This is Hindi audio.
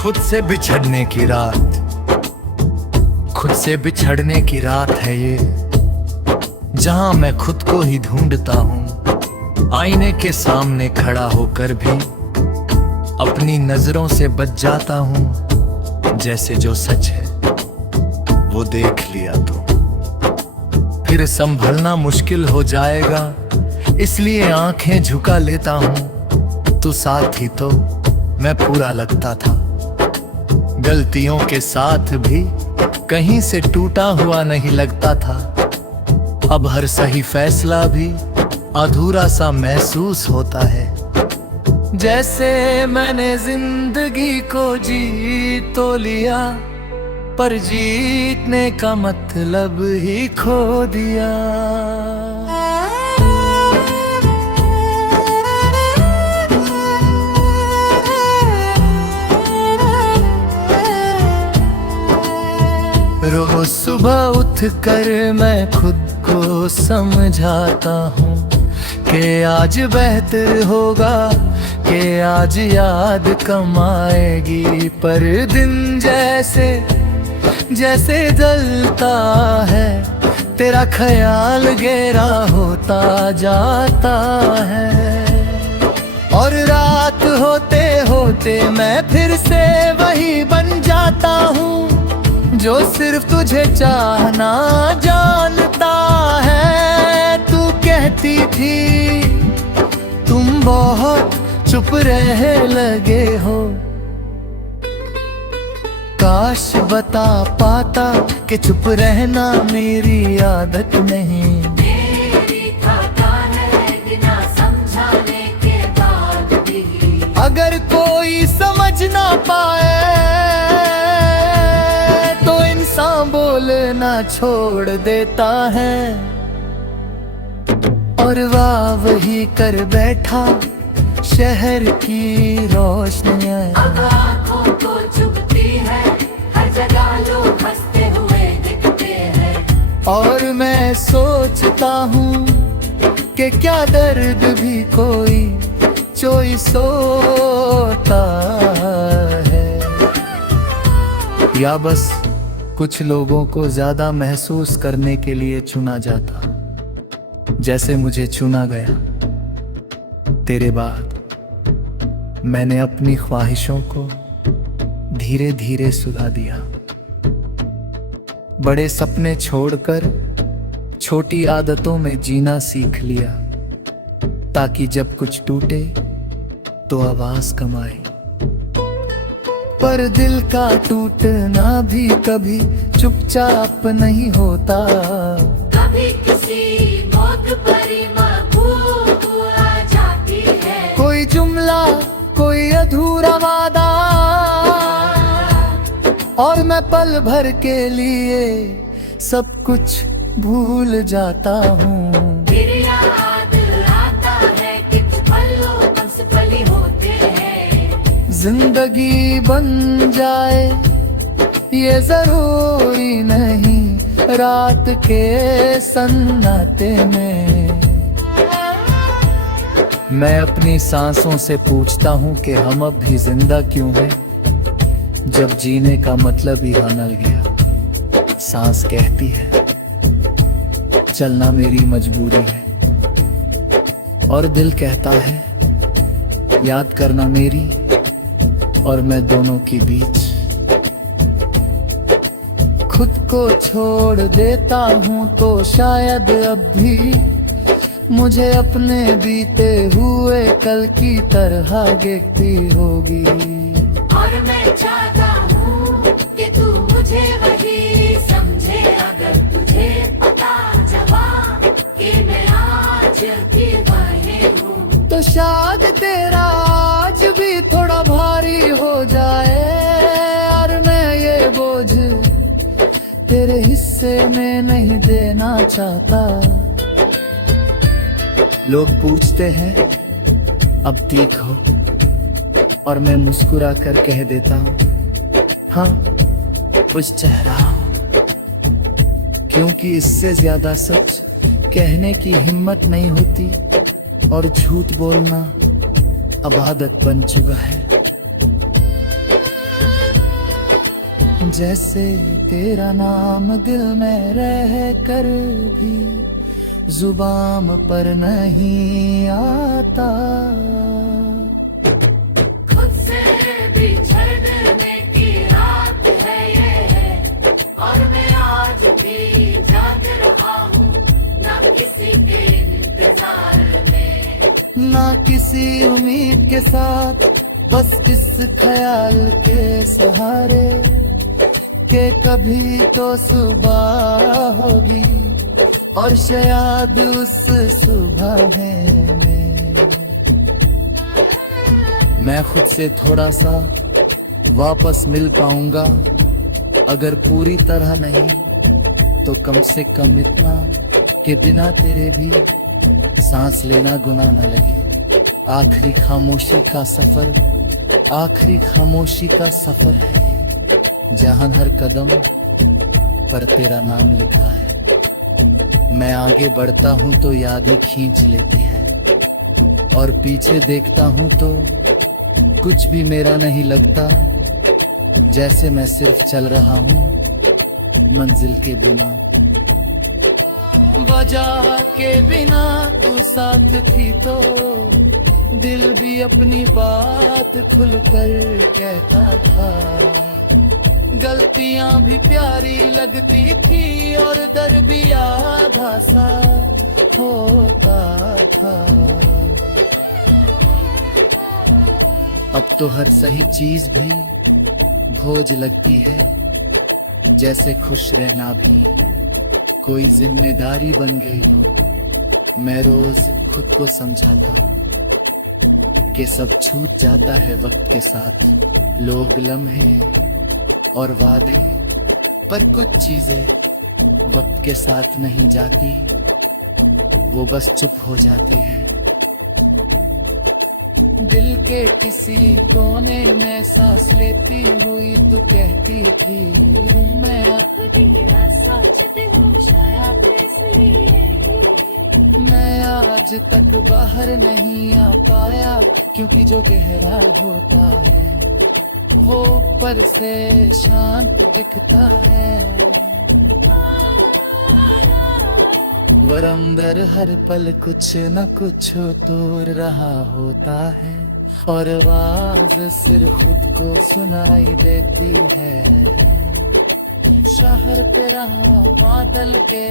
खुद से बिछड़ने की रात, खुद से बिछड़ने की रात है ये, जहां मैं खुद को ही ढूंढता हूँ। आईने के सामने खड़ा होकर भी अपनी नजरों से बच जाता हूँ। जैसे जो सच है वो देख लिया तो फिर संभलना मुश्किल हो जाएगा, इसलिए आंखें झुका लेता हूँ। तू साथ ही तो मैं पूरा लगता था, गलतियों के साथ भी कहीं से टूटा हुआ नहीं लगता था। अब हर सही फैसला भी अधूरा सा महसूस होता है। जैसे मैंने जिंदगी को जी तो लिया, पर जीतने का मतलब ही खो दिया। रोज सुबह उठकर मैं खुद को समझाता हूँ कि आज बेहतर होगा, कि आज याद कम आएगी। पर दिन जैसे जैसे जलता है, तेरा ख्याल गहरा होता जाता है। और रात होते होते मैं फिर से वही बन जाता हूँ, जो सिर्फ तुझे चाहना जानता है। तू कहती थी तुम बहुत चुप रह लगे हो, काश बता पाता कि चुप रहना मेरी आदत नहीं। मेरी थकान है बिना समझाने के बाद भी, अगर कोई समझ ना पाए तो इंसान बोलना छोड़ देता है। और वाह वही कर बैठा शहर की रोशनियाँ, अब आँखों को चुभती है, हर जगह लोग हंसते हुए दिखते हैं। और मैं सोचता हूँ कि क्या दर्द भी कोई चॉइस होता है, या बस कुछ लोगों को ज्यादा महसूस करने के लिए चुना जाता, जैसे मुझे चुना गया। तेरे बाद मैंने अपनी ख्वाहिशों को धीरे धीरे सुला दिया, बड़े सपने छोड़कर छोटी आदतों में जीना सीख लिया, ताकि जब कुछ टूटे तो आवाज कम आए। पर दिल का टूटना भी कभी चुपचाप नहीं होता, कभी किसी मौत भरी महबूब आ जाती है। कोई जुमला, कोई अधूरा वादा, और मैं पल भर के लिए सब कुछ भूल जाता हूँ। फिर याद आता है कि पलों मुंसफली होते हैं। जिंदगी बन जाए ये जरूरी नहीं, रात के सन्नाटे में मैं अपनी सांसों से पूछता हूँ कि हम अब भी जिंदा क्यों हैं, जब जीने का मतलब ही हानल गया। सांस कहती है चलना मेरी मजबूरी है, और दिल कहता है याद करना मेरी और मैं दोनों के बीच। खुद को छोड़ देता हूँ तो शायद अब भी मुझे अपने बीते हुए कल की तरह देखती होगी। और मैं चाहता हूँ कि तू मुझे वही समझे, अगर तुझे पता चला कि मैं आज की वही हूँ, तो शायद तेरा आज भी थोड़ा भारी हो जाए, और मैं ये बोझ तेरे हिस्से में नहीं देना चाहता। लोग पूछते हैं अब ठीक हो, और मैं मुस्कुरा कर कह देता हूँ हाँ कुछ चाह रहा हूँ, क्योंकि इससे ज्यादा सच कहने की हिम्मत नहीं होती, और झूठ बोलना अब आदत बन चुका है। जैसे तेरा नाम दिल में रह कर भी जुबान पर नहीं आता। खुद से बिछड़ने की रात है ये, और मैं आज भी जाग रहा हूँ, ना किसी के इंतजार में, ना किसी उम्मीद के साथ, बस इस ख्याल के सहारे कि कभी तो सुबह होगी और शायद उस सुबह में मैं खुद से थोड़ा सा वापस मिल पाऊंगा। अगर पूरी तरह नहीं तो कम से कम इतना कि बिना तेरे भी सांस लेना गुनाह न लगे। आखिरी खामोशी का सफर, आखिरी खामोशी का सफर है जहां हर कदम पर तेरा नाम लिखा है। मैं आगे बढ़ता हूं तो यादें खींच लेती है, और पीछे देखता हूं तो कुछ भी मेरा नहीं लगता, जैसे मैं सिर्फ चल रहा हूं मंजिल के बिना। वजह के बिना तू साथ थी तो दिल भी अपनी बात खुलकर कहता था। गलतियां भी प्यारी लगती थी और दर्द भी आधा सा होता था। अब तो हर सही चीज भी भोज लगती है, जैसे खुश रहना भी कोई जिम्मेदारी बन गई हो। मैं रोज खुद को समझाता हूँ कि सब छूट जाता है वक्त के साथ, लोग, लम्हे और वादे, पर कुछ चीजें वक्त के साथ नहीं जाती, वो बस चुप हो जाती है। दिल के किसी कोने में सांस लेती हुई तू कहती थी मैं सोचती हूँ शायद इसलिए मैं आज तक बाहर नहीं आ पाया, क्योंकि जो गहरा होता है वो ऊपर से शांत दिखता है। वर अंदर हर पल कुछ न कुछ तोड़ रहा होता है, और आवाज सिर्फ खुद को सुनाई देती है। शहर तेरा बादल के